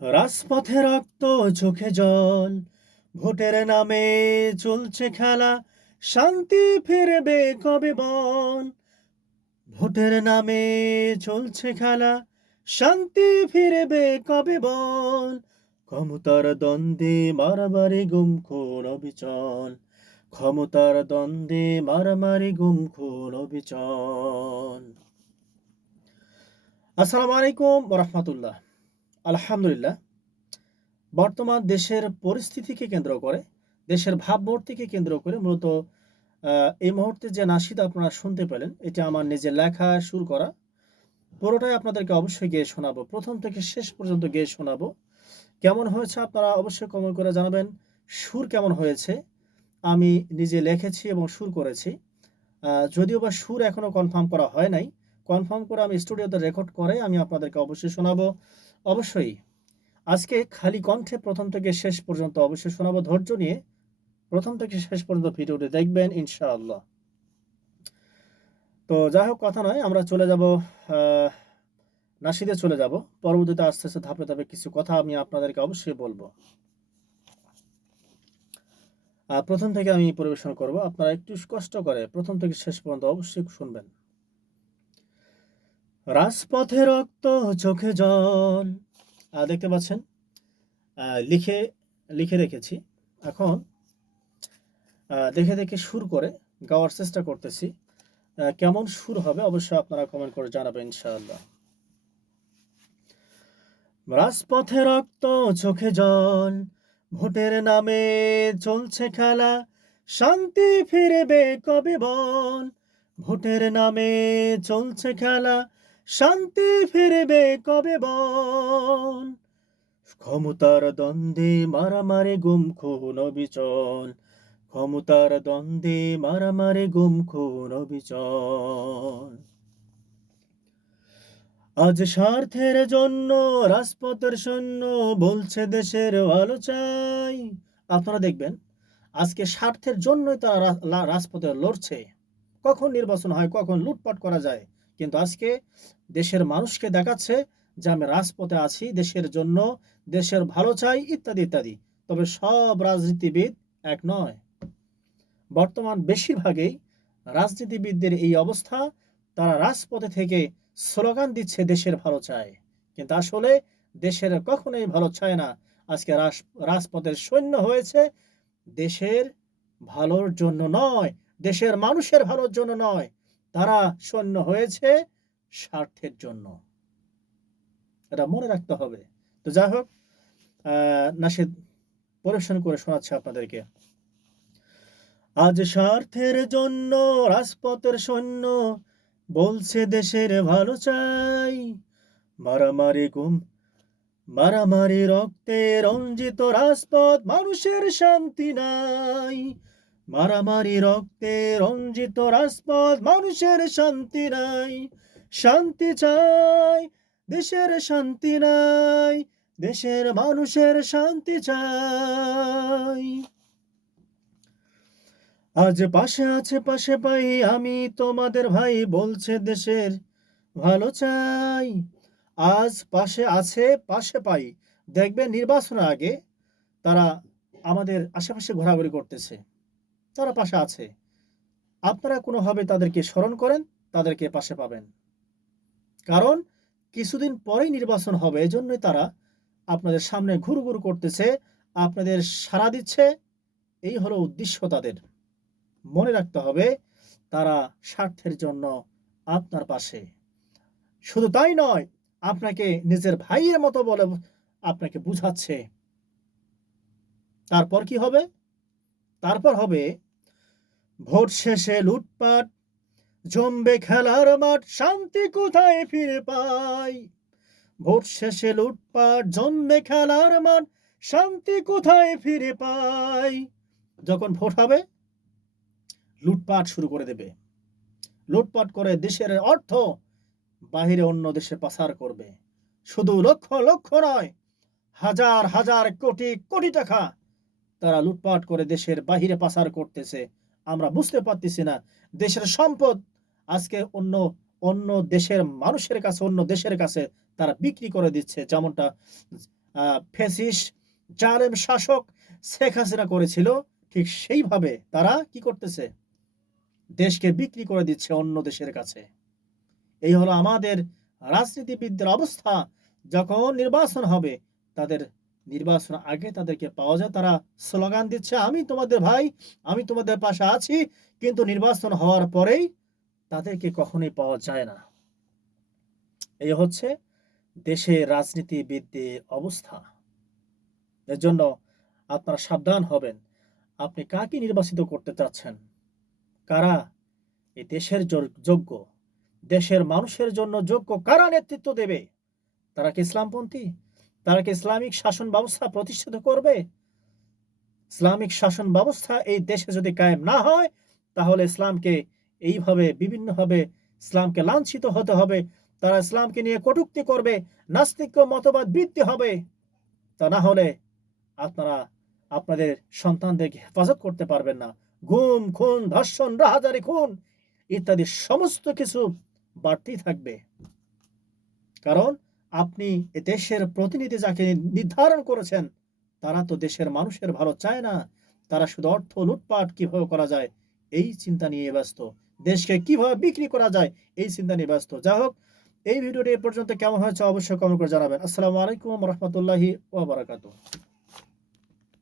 রাজপথে রক্ত, চোখে জল। ভোটের নামে চলছে খেলা, শান্তি ফিরবে কবে বল? ভোটের নামে চলছে খেলা, শান্তি ফিরবে কবে বল? ক্ষমতার দ্বন্দ্বে মারামারি গুম, খুন অবিচল। ক্ষমতার দ্বন্দ্বে মারামারি গুম, খুন অবিচল। আসসালামু আলাইকুম রহমতুল্লাহ। আলহামদুলিল্লাহ, বর্তমান দেশের পরিস্থিতিকে কেন্দ্র করে, দেশের ভাবমূর্তিকে কেন্দ্র করে মূলত এই মুহূর্তে যে নাসিদা আপনারা শুনতে পেলেন, এটা আমার নিজের লেখা সুর করা। পুরোটাই আপনাদেরকে অবশ্যই গিয়ে শোনাবো। প্রথম থেকে শেষ পর্যন্ত গিয়ে শোনাবো। কেমন হয়েছে আপনারা অবশ্যই কমেন্ট করে জানাবেন। সুর কেমন হয়েছে? আমি নিজে লিখেছি এবং সুর করেছি। যদিও বা সুর এখনও কনফার্ম করা হয় নাই কনফার্ম করে আমি স্টুডিওতে রেকর্ড করে আমি আপনাদেরকে অবশ্যই শোনাবো। অবশ্যই। আজকে খালি কণ্ঠে প্রথম থেকে শেষ পর্যন্ত অবশ্যই শোনাবো। ধৈর্য নিয়ে প্রথম থেকে শেষ পর্যন্ত ভিডিওটি দেখবেন, ইনশাআল্লাহ। তো যাই হোক, কথা নয়, আমরা চলে যাব নাসিদে চলে যাব। পরবর্তীতে আস্তে আস্তে ধাপে ধাপে কিছু কথা আমি আপনাদেরকে অবশ্যই বলব। প্রথম থেকে আমি পরিবেশন করব। আপনারা একটু কষ্ট করে প্রথম থেকে শেষ পর্যন্ত অবশ্যই শুনবেন। রাজপথে রক্ত চোখে জল। দেখতে পাচ্ছেন? লিখে লিখে রেখেছি। এখন দেখে দেখে সুর করে গাওয়ার চেষ্টা করতেছি। কেমন সুর হবে অবশ্যই আপনারা কমেন্ট করে জানাবেন, ইনশাআল্লাহ। রাজপথে রক্ত চোখে জল, ভোটের নামে চলছে খেলা, শান্তি ফিরবে কবে বল? ভোটের নামে চলছে খেলা শান্তি ফিরবে কবে বল? ক্ষমতার দ্বন্দ্বে মারামারি গুম খুন অবিচল। ক্ষমতার দ্বন্দ্বে মারামারি গুম খুন অবিচল। আজ স্বার্থের জন্য, রাজপথের সৈন্য বলছে দেশের ভালো চাই। আপনারা দেখবেন, আজকে স্বার্থের জন্যই তারা রাজপথে লড়ছে। কখন নির্বাচন হয়, কখন লুটপাট করা যায় কিন্তু আজকে দেশের মানুষকে দেখাচ্ছে যে আমি রাজপথে আছি, দেশের জন্য, দেশের ভালো চাই, ইত্যাদি ইত্যাদি। তবে সব রাজনীতিবিদ এক নয়। বর্তমান বেশিরভাগেই রাজনীতিবিদদের এই অবস্থা, তারা রাজপথে থেকে স্লোগান দিচ্ছে দেশের ভালো চায় কিন্তু আসলে দেশের কখনোই ভালো চায় না। আজকে রাস- রাজপথের সৈন্য হয়েছে দেশের ভালোর জন্য নয়, দেশের মানুষের ভালোর জন্য নয়। তারা সৈন্য হয়েছে স্বার্থের জন্য। এটা মনে রাখতে হবে। তো যাই হোক নাসিদ পরিবেশন করে শোনাচ্ছে আপনাদেরকে। আজ স্বার্থের জন্য, রাজপথের সৈন্য বলছে দেশের ভালো চাই। মারামারি গুম, মারামারি রক্তে রঞ্জিত রাজপথ, মানুষের শান্তি নাই। মারামারি, রক্তে রঞ্জিত রাজপথ, মানুষের শান্তি নাই, শান্তি চাই, দেশের শান্তি নাই, দেশের মানুষের শান্তি চাই। আজ পাশে আছে, পাশে পাই আমি, তোমাদের ভাই বলছে দেশের ভালো চাই। আজ পাশে আছে, পাশে পাই। দেখবে নির্বাচনের আগে তারা আমাদের আশেপাশে ঘোরাঘুরি করতেছে। তারা পাশে আছে। আপনারা কোনোভাবে তাদেরকে স্মরণ করেন, তাদেরকে পাশে পাবেন। কারণ কিছুদিন পরেই নির্বাচন হবে, এজন্যই তারা আপনাদের সামনে ঘুরু ঘুরু করতেছে, আপনাদের সাড়া দিচ্ছে। এই হলো উদ্দেশ্য তাদের। মনে রাখতে হবে, তারা স্বার্থের জন্য আপনার পাশে। শুধু তাই নয়, আপনাকে নিজের ভাইয়ের মতো বলে আপনাকে বুঝাচ্ছে। তারপর কি হবে? তারপর হবে, ভোট শেষে লুটপাট, জমবে খেলার মাঠ, শান্তি কোথায় ফিরে পাই? ভোট শেষে লুটপাট, জমবে খেলার মাঠ, শান্তি কোথায় ফিরে পাই? যখন ভোট হবে, লুটপাট শুরু করে দেবে। লুটপাট করে দেশের অর্থ বাহিরে অন্য দেশে পাচার করবে। শুধু লক্ষ লক্ষ নয়, হাজার হাজার কোটি কোটি টাকা তারা লুটপাট করে দেশের বাহিরে পাচার করতেছে। আমরা বুঝতে পারতেছি না, দেশের সম্পদ আজকে অন্য অন্য দেশের মানুষের কাছে, অন্য দেশের কাছে তারা বিক্রি করে দিচ্ছে, যেমনটা ফেসিস, জালেম শাসক শেখ হাসিনা করেছিল, ঠিক সেইভাবে তারা কি করতেছে? দেশকে বিক্রি করে দিচ্ছে অন্য দেশের কাছে। এই হলো আমাদের রাজনীতিবিদদের অবস্থা, যখন নির্বাচন হবে, তাদের নির্বাচন আগে তাদেরকে পাওয়া যায়। তারা স্লোগান দিচ্ছে, আমি তোমাদের ভাই, আমি তোমাদের পাশে আছি। কিন্তু নির্বাচন হওয়ার পরেই তাদেরকে কখনোই পাওয়া যায় না। এই হচ্ছে দেশের রাজনীতিবিদদের অবস্থা। এর জন্য আপনারা সাবধান হবেন। আপনি কাকে নির্বাচিত করতে চাচ্ছেন? কারা? এই দেশের যোগ্য। দেশের মানুষের জন্য যোগ্য কারা নেতৃত্ব দেবে? তারা কি ইসলামপন্থী? তারা কি ইসলামিক শাসন ব্যবস্থা প্রতিষ্ঠিত করবে? ইসলামিক শাসন ব্যবস্থা এই দেশে যদি কায়েম না হয়, তাহলে ইসলামকে এইভাবে বিভিন্নভাবে ইসলামকে লাঞ্ছিত হতে হবে। তারা ইসলামকে নিয়ে কটুক্তি করবে, নাস্তিক মতবাদ বৃদ্ধি হবে। তা না হলে আপনারা আপনাদের সন্তানদেরকে হেফাজত করতে পারবেন না। গুম, খুন, ধর্ষণ, রাহাজারি, খুন ইত্যাদি সমস্ত কিছু বাড়তেই থাকবে। কারণ আপনি দেশের প্রতিনিধি যাকে নির্ধারণ করেছেন, তারা তো দেশের মানুষের ভালো চায় না। তারা শুধু অর্থ লুটপাট কীভাবে করা যায়, এই চিন্তা নিয়ে ব্যস্ত। দেশকে কীভাবে বিক্রি করা যায়, এই চিন্তা নিয়ে ব্যস্ত। যাই হোক, এই ভিডিওটি এ পর্যন্ত কেমন হয়েছে অবশ্যই কমেন্ট করে জানাবেন। আসসালামু আলাইকুম রহমতুল্লাহি ওয়া বারাকাতুহু।